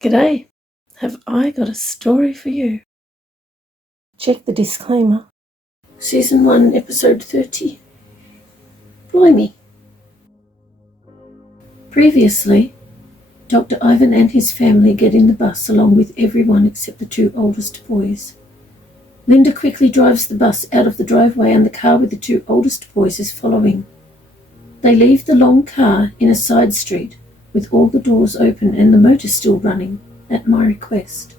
G'day. Have I got a story for you? Check the disclaimer. Season 1, Episode 30. Blimey. Previously, Dr. Ivan and his family get in the bus along with everyone except the two oldest boys. Linda quickly drives the bus out of the driveway and the car with the two oldest boys is following. They leave the long car in a side street with all the doors open and the motor still running, at my request.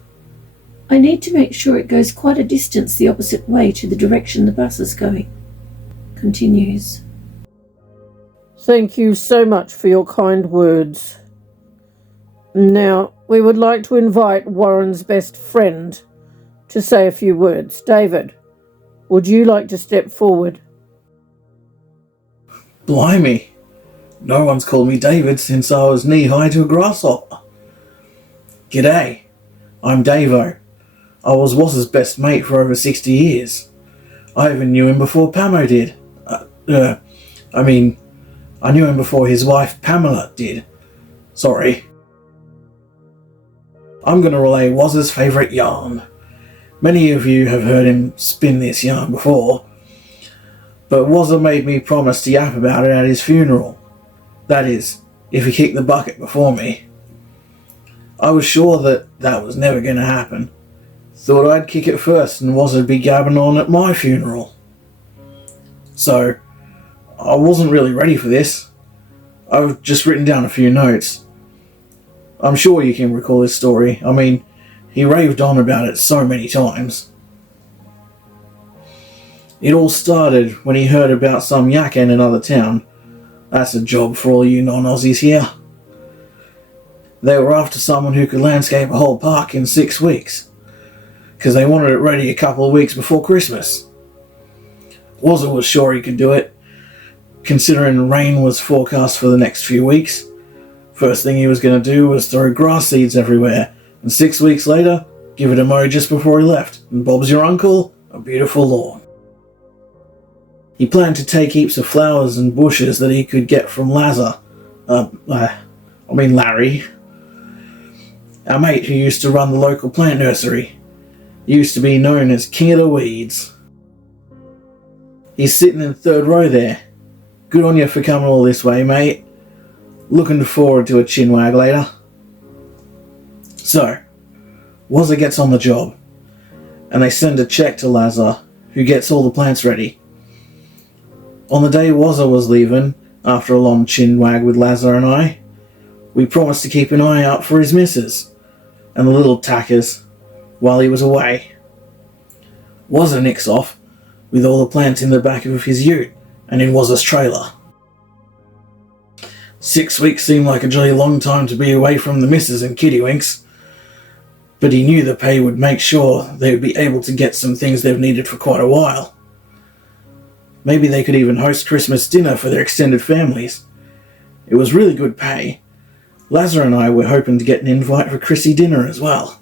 I need to make sure it goes quite a distance the opposite way to the direction the bus is going. Continues. Thank you so much for your kind words. Now, we would like to invite Warren's best friend to say a few words. David, would you like to step forward? Blimey. No one's called me David since I was knee-high to a grasshopper. G'day. I'm Davo. I was Waz's best mate for over 60 years. I even knew him before Pamo did. I knew him before his wife Pamela did. Sorry. I'm going to relay Waz's favourite yarn. Many of you have heard him spin this yarn before, but Wazza made me promise to yap about it at his funeral. That is, if he kicked the bucket before me. I was sure that was never going to happen. Thought I'd kick it first and Wazza'd be gabbing on at my funeral. So, I wasn't really ready for this. I've just written down a few notes. I'm sure you can recall this story. I mean, he raved on about it so many times. It all started when he heard about some yak in another town. That's a job for all you non-Aussies here. They were after someone who could landscape a whole park in 6 weeks, because they wanted it ready a couple of weeks before Christmas. Wazza was sure he could do it, considering rain was forecast for the next few weeks. First thing he was going to do was throw grass seeds everywhere, and 6 weeks later, give it a mow just before he left, and Bob's your uncle, a beautiful lawn. He planned to take heaps of flowers and bushes that he could get from Larry. Our mate who used to run the local plant nursery. He used to be known as King of the Weeds. He's sitting in the third row there. Good on you for coming all this way, mate. Looking forward to a chinwag later. So, Wazza gets on the job, and they send a check to Lazar, who gets all the plants ready. On the day Wazza was leaving, after a long chinwag with Lazar and I, we promised to keep an eye out for his missus and the little tackers while he was away. Wazza nicks off with all the plants in the back of his ute and in Wazza's trailer. 6 weeks seemed like a jolly long time to be away from the missus and kiddywinks, but he knew the pay would make sure they would be able to get some things they've needed for quite a while. Maybe they could even host Christmas dinner for their extended families. It was really good pay. Lazar and I were hoping to get an invite for Chrissy dinner as well.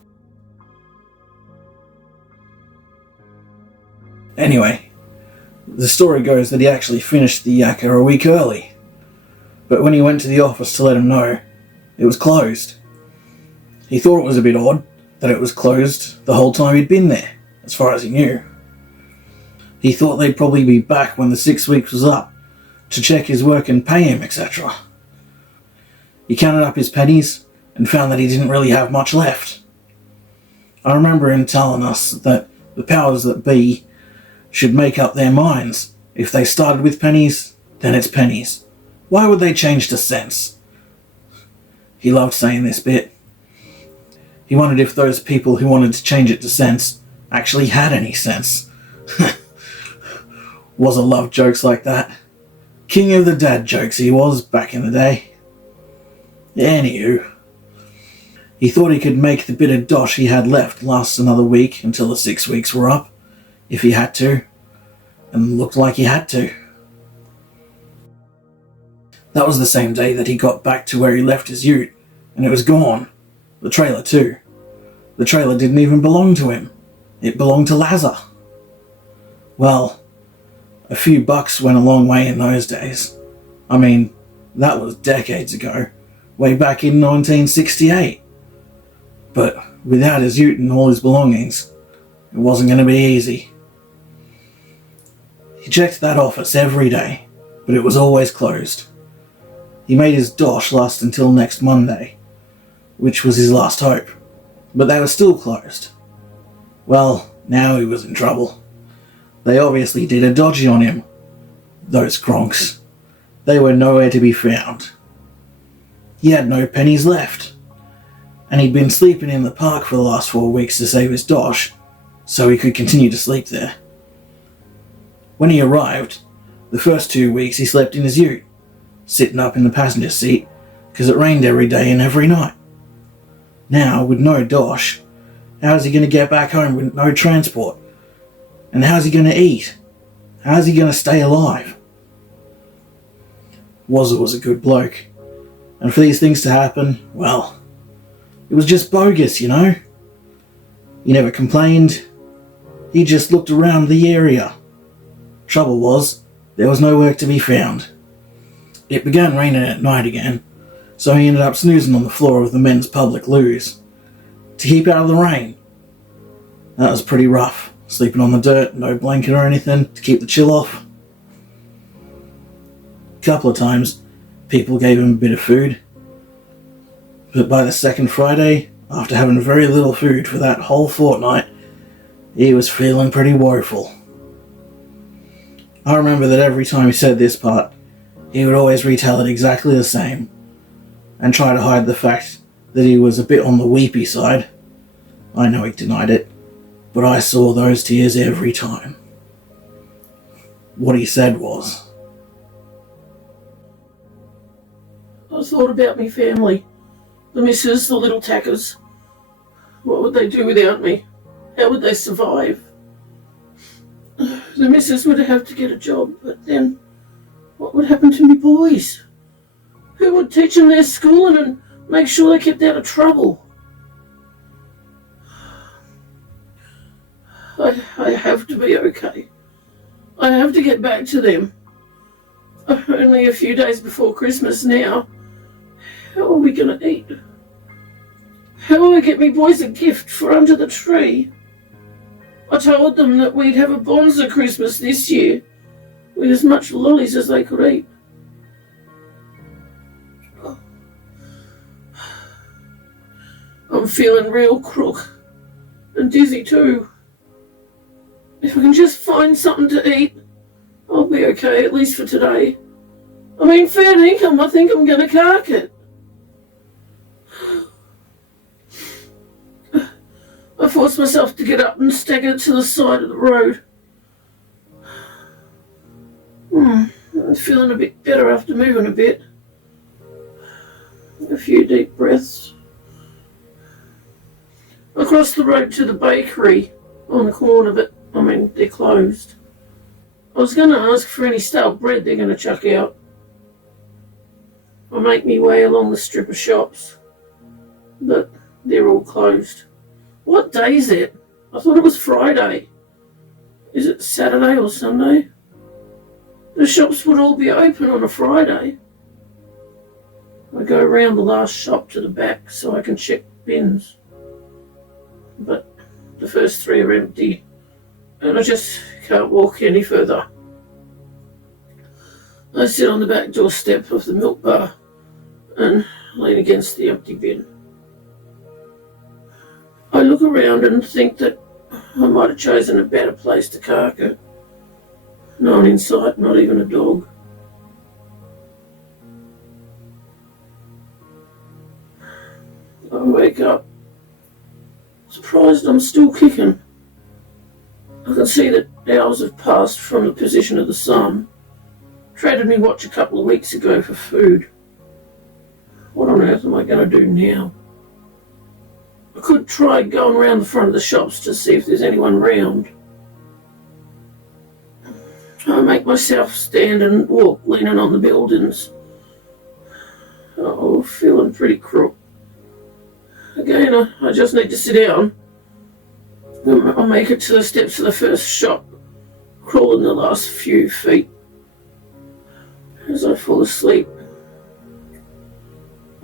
Anyway, the story goes that he actually finished the yakka a week early. But when he went to the office to let him know, it was closed. He thought it was a bit odd that it was closed the whole time he'd been there, as far as he knew. He thought they'd probably be back when the 6 weeks was up to check his work and pay him, etc. He counted up his pennies and found that he didn't really have much left. I remember him telling us that the powers that be should make up their minds. If they started with pennies, then it's pennies. Why would they change to cents? He loved saying this bit. He wondered if those people who wanted to change it to cents actually had any sense. Wazza loved jokes like that. King of the dad jokes he was back in the day. Anywho, he thought he could make the bit of dosh he had left last another week until the 6 weeks were up, if he had to, and looked like he had to. That was the same day that he got back to where he left his ute, and it was gone. The trailer too. The trailer didn't even belong to him. It belonged to Lazar. Well, a few bucks went a long way in those days. I mean, that was decades ago, way back in 1968. But without his ute and all his belongings, it wasn't going to be easy. He checked that office every day, but it was always closed. He made his dosh last until next Monday, which was his last hope, but they were still closed. Well, now he was in trouble. They obviously did a dodgy on him. Those cronks. They were nowhere to be found. He had no pennies left, and he'd been sleeping in the park for the last 4 weeks to save his dosh, so he could continue to sleep there. When he arrived, the first 2 weeks he slept in his ute, sitting up in the passenger seat, because it rained every day and every night. Now, with no dosh, how's he going to get back home with no transport? And how's he going to eat? How's he going to stay alive? Wazza was a good bloke, and for these things to happen, well, it was just bogus, you know? He never complained. He just looked around the area. Trouble was, there was no work to be found. It began raining at night again, so he ended up snoozing on the floor of the men's public loos to keep out of the rain. That was pretty rough, sleeping on the dirt, no blanket or anything to keep the chill off. A couple of times, people gave him a bit of food, but by the second Friday, after having very little food for that whole fortnight, he was feeling pretty woeful. I remember that every time he said this part, he would always retell it exactly the same, and try to hide the fact that he was a bit on the weepy side. I know he denied it, but I saw those tears every time. What he said was, I thought about me family, the missus, the little tackers. What would they do without me? How would they survive? The missus would have to get a job, but then what would happen to me boys? Who would teach them their schooling and make sure they kept out of trouble? I have to be okay. I have to get back to them. Only a few days before Christmas now. How are we going to eat? How will I get me boys a gift for under the tree? I told them that we'd have a bonza Christmas this year, with as much lollies as they could eat. I'm feeling real crook, and dizzy too. If I can just find something to eat, I'll be okay, at least for today. I mean, fair income, I think I'm going to cark it. I forced myself to get up and stagger to the side of the road. I'm feeling a bit better after moving a bit. A few deep breaths. Across the road to the bakery on the corner, but I mean, they're closed. I was going to ask for any stale bread they're going to chuck out. I make me way along the strip of shops, but they're all closed. What day is it? I thought it was Friday. Is it Saturday or Sunday? The shops would all be open on a Friday. I go around the last shop to the back so I can check bins. But the first 3 are empty, and I just can't walk any further. I sit on the back doorstep of the milk bar and lean against the empty bin. I look around and think that I might have chosen a better place to cark it. No one in sight, not even a dog. I wake up, surprised I'm still kicking. I can see that hours have passed from the position of the sun. Traded me watch a couple of weeks ago for food. What on earth am I going to do now? I could try going around the front of the shops to see if there's anyone round. I make myself stand and walk, leaning on the buildings. Oh, feeling pretty crook. Again, I just need to sit down. I'll make it to the steps of the first shop, crawling the last few feet. As I fall asleep,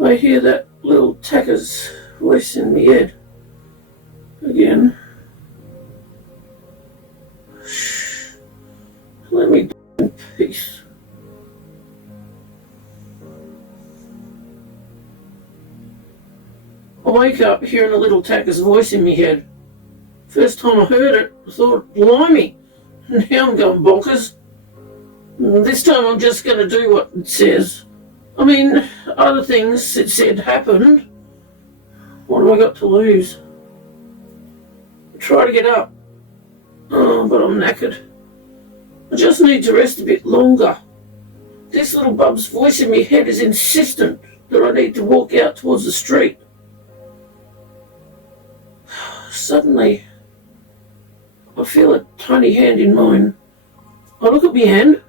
I hear that little tacker's voice in my head. Again. Shh. Let me do in peace. I wake up hearing a little tacker's voice in my head. First time I heard it, I thought, blimey, now I'm going bonkers. This time I'm just going to do what it says. I mean, other things it said happened. What have I got to lose? I try to get up. Oh, but I'm knackered. I just need to rest a bit longer. This little bub's voice in my head is insistent that I need to walk out towards the street. Suddenly, I feel a tiny hand in mine. I look at my hand,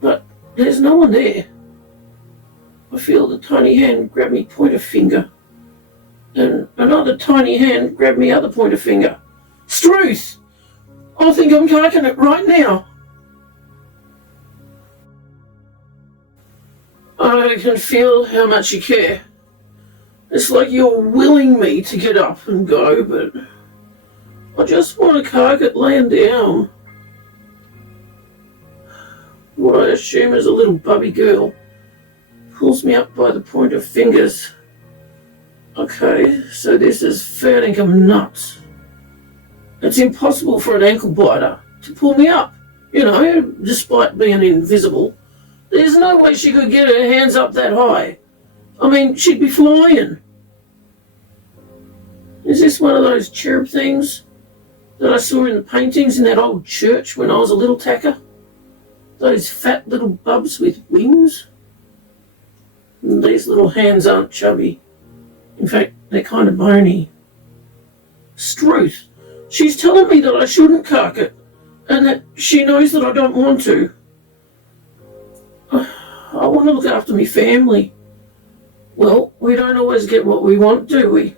but there's no one there. I feel the tiny hand grab me pointer finger, and another tiny hand grab me other pointer finger. Struth! I think I'm carking it right now. I can feel how much you care. It's like you're willing me to get up and go, but I just want to cark it laying down. What I assume is a little bubby girl pulls me up by the point of fingers. Okay, so this is fair income nuts. It's impossible for an ankle biter to pull me up, despite being invisible. There's no way she could get her hands up that high. I mean, she'd be flying. Is this one of those cherub things that I saw in the paintings in that old church when I was a little tacker? Those fat little bubs with wings? And these little hands aren't chubby. In fact, they're kind of bony. Struth. She's telling me that I shouldn't cark it, and that she knows that I don't want to. I want to look after my family. Well, we don't always get what we want, do we?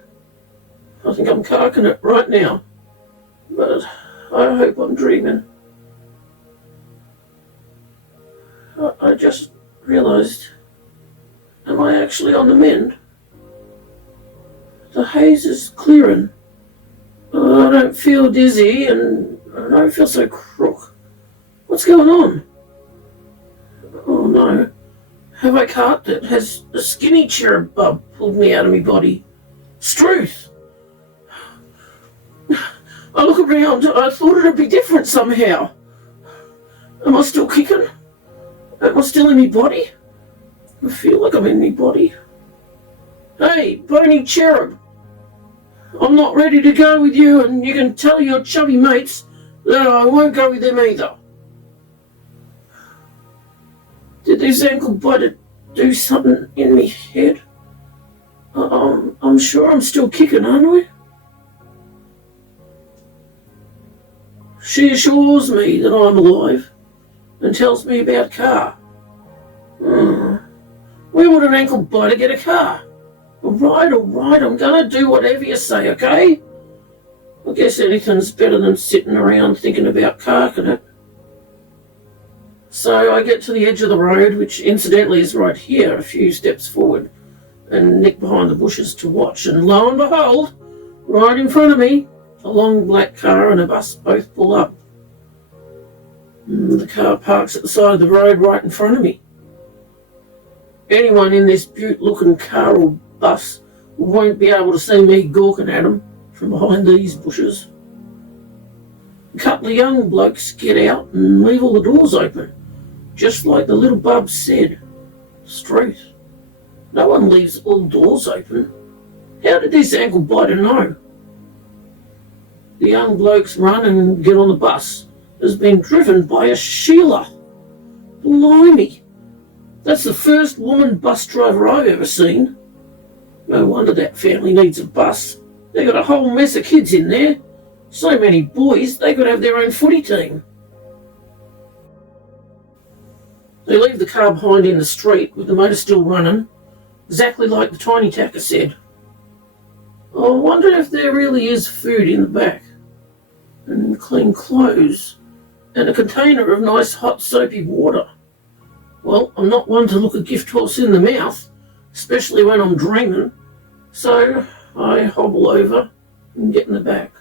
I think I'm carking it right now, but I hope I'm dreaming. I just realised, am I actually on the mend? The haze is clearing. I don't feel dizzy, and I don't feel so crook. What's going on? Oh no. Have I carked it? Has a skinny cherub bub pulled me out of my body? Struth! I look around. I thought it'd be different somehow. Am I still kicking? Am I still in my body? I feel like I'm in my body. Hey, bony cherub. I'm not ready to go with you, and you can tell your chubby mates that I won't go with them either. Did this ankle biter do something in me head? I'm sure I'm still kicking, aren't I? She assures me that I'm alive and tells me about car. Where would an ankle biter get a car? All right, I'm gonna do whatever you say, okay? I guess anything's better than sitting around thinking about carking it. So I get to the edge of the road, which incidentally is right here, a few steps forward, and nick behind the bushes to watch, and lo and behold, right in front of me, a long black car and a bus both pull up. The car parks at the side of the road right in front of me. Anyone in this beaut-looking car or bus won't be able to see me gawking at them from behind these bushes. A couple of young blokes get out and leave all the doors open, just like the little bub said. Struth. No one leaves all doors open. How did this ankle biter know? The young blokes run and get on the bus. Has been driven by a Sheila. Blimey. That's the first woman bus driver I've ever seen. No wonder that family needs a bus. They got a whole mess of kids in there. So many boys, they could have their own footy team. They leave the car behind in the street with the motor still running, exactly like the tiny tacker said. I wonder if there really is food in the back, and clean clothes, and a container of nice hot soapy water. Well, I'm not one to look a gift horse in the mouth, especially when I'm dreaming, so I hobble over and get in the back.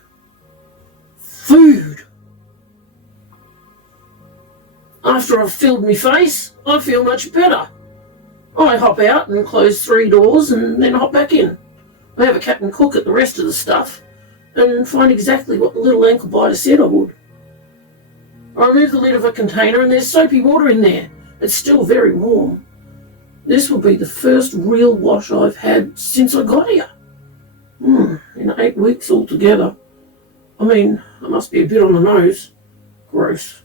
Food! After I've filled my face, I feel much better. I hop out and close 3 doors and then hop back in. I have a captain cook at the rest of the stuff and find exactly what the little ankle biter said I would. I remove the lid of a container and there's soapy water in there. It's still very warm. This will be the first real wash I've had since I got here. In 8 weeks altogether. I mean, I must be a bit on the nose. Gross.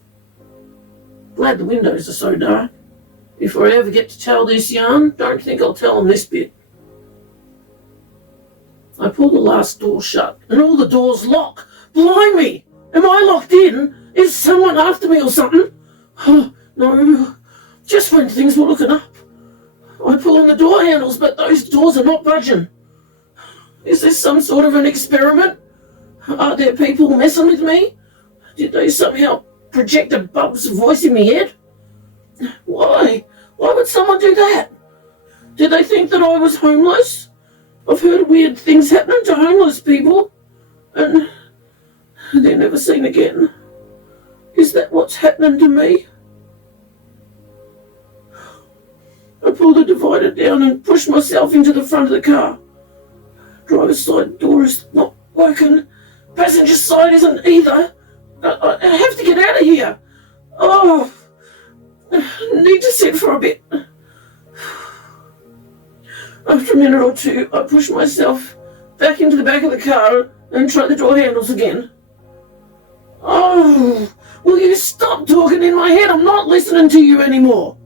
Glad the windows are so dark. If I ever get to tell this yarn, don't think I'll tell them this bit. I pull the last door shut and all the doors lock. Blimey! Am I locked in? Is someone after me or something? Oh, no. Just when things were looking up. I pull on the door handles, but those doors are not budging. Is this some sort of an experiment? Are there people messing with me? Did they somehow project a bub's voice in my head? Why? Why would someone do that? Did they think that I was homeless? I've heard weird things happening to homeless people, and they're never seen again. Is that what's happening to me? I pull the divider down and push myself into the front of the car. Driver's side door is not working. Passenger side isn't either. I have to get out of here. Oh, I need to sit for a bit. After a minute or two, I push myself back into the back of the car and try the door handles again. Oh, will you stop talking in my head? I'm not listening to you anymore.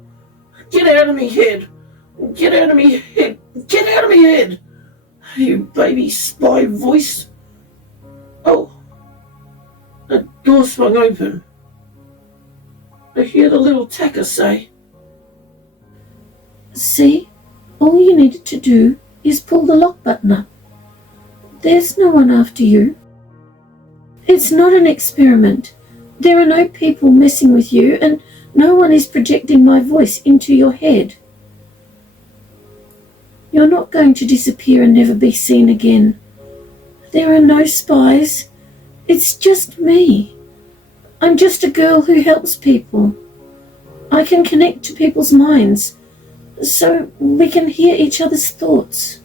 Get out of me head. Get out of me head. Get out of me head. You baby spy voice. Oh, the door swung open. I hear the little tacker say, See? All you needed to do is pull the lock button up. There's no one after you. It's not an experiment. There are no people messing with you, and no one is projecting my voice into your head. You're not going to disappear and never be seen again. There are no spies. It's just me. I'm just a girl who helps people. I can connect to people's minds, so we can hear each other's thoughts.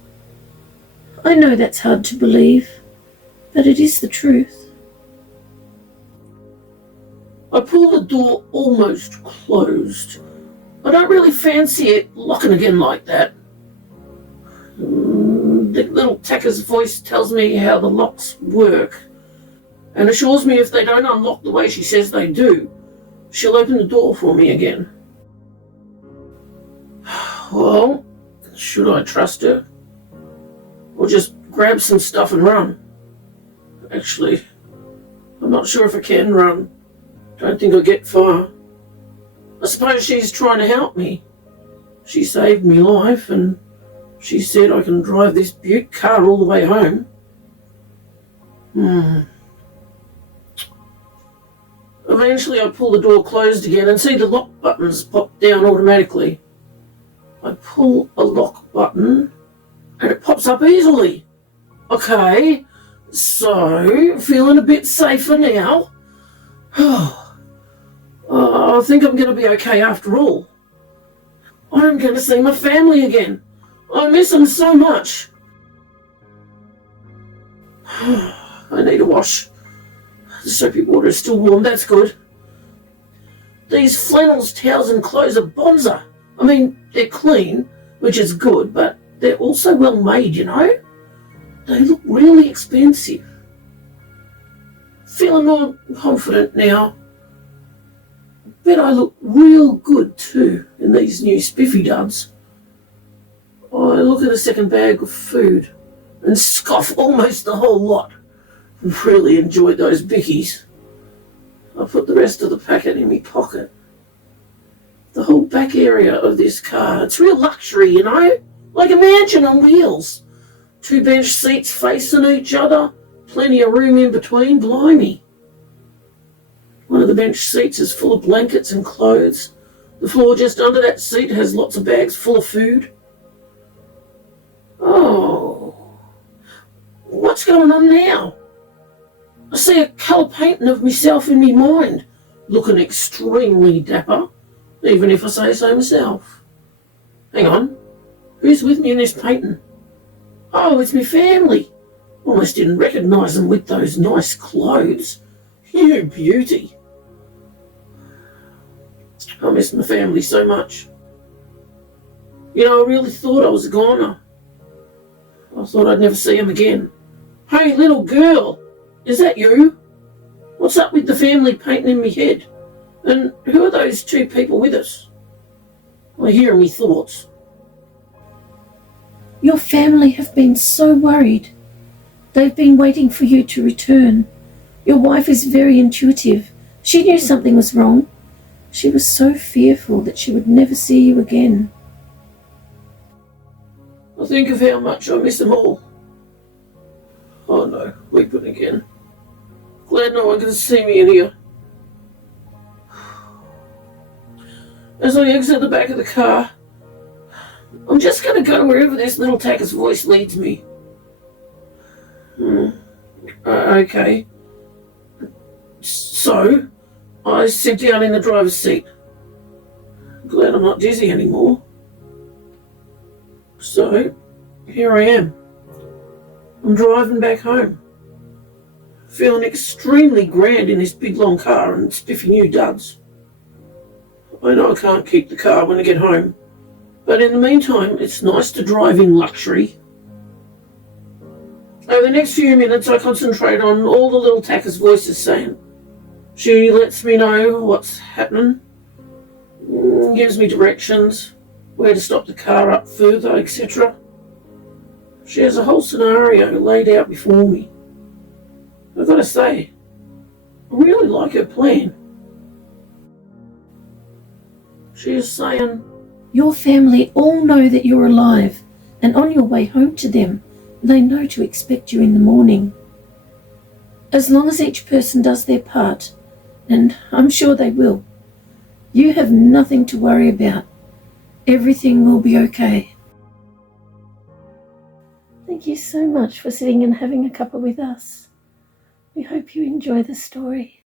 I know that's hard to believe, but it is the truth. I pull the door almost closed. I don't really fancy it locking again like that. The little tacker's voice tells me how the locks work and assures me if they don't unlock the way she says they do, she'll open the door for me again. Well, should I trust her? Or just grab some stuff and run? Actually, I'm not sure if I can run. Don't think I'll get far. I suppose she's trying to help me. She saved me life and she said I can drive this beaut car all the way home. Eventually I pull the door closed again and see the lock buttons pop down automatically. I pull a lock button and it pops up easily. Okay, so feeling a bit safer now. I think I'm going to be okay after all. I'm going to see my family again. I miss them so much. I need a wash. The soapy water is still warm, that's good. These flannels, towels and clothes are bonza. I mean, they're clean, which is good, but they're also well made, you know? They look really expensive. Feeling more confident now. Bet I look real good too in these new spiffy dubs. I look at the second bag of food and scoff almost the whole lot. Really enjoyed those bickies. I put the rest of the packet in my pocket. The whole back area of this car, it's real luxury, you know? Like a mansion on wheels. 2 bench seats facing each other, plenty of room in between, blimey. One of the bench seats is full of blankets and clothes. The floor just under that seat has lots of bags full of food. Oh, What's going on now? I see a colour painting of myself in my mind, looking extremely dapper, even if I say so myself. Hang on, who's with me in this painting? Oh, it's my family. Almost didn't recognise them with those nice clothes. You beauty. I miss my family so much. You know, I really thought I was a goner. I thought I'd never see them again. Hey, little girl, is that you? What's up with the family painting in my head? And who are those two people with us? I hear me thoughts. Your family have been so worried. They've been waiting for you to return. Your wife is very intuitive. She knew something was wrong. She was so fearful that she would never see you again. I think of how much I miss them all. Oh no, weeping again. Glad no one can see me in here. As I exit the back of the car, I'm just going to go wherever this little tacker's voice leads me. Okay. So, I sit down in the driver's seat. Glad I'm not dizzy anymore. So, here I am. I'm driving back home. Feeling extremely grand in this big long car and spiffy new duds. I know I can't keep the car when I get home, but in the meantime, it's nice to drive in luxury. Over the next few minutes, I concentrate on all the little tacker's voices saying. She lets me know what's happening, gives me directions, where to stop the car up further, etc. She has a whole scenario laid out before me. I've got to say, I really like her plan. She is saying, Your family all know that you're alive, and on your way home to them, they know to expect you in the morning. As long as each person does their part, and I'm sure they will, you have nothing to worry about. Everything will be okay. Thank you so much for sitting and having a cuppa with us. We hope you enjoy the story.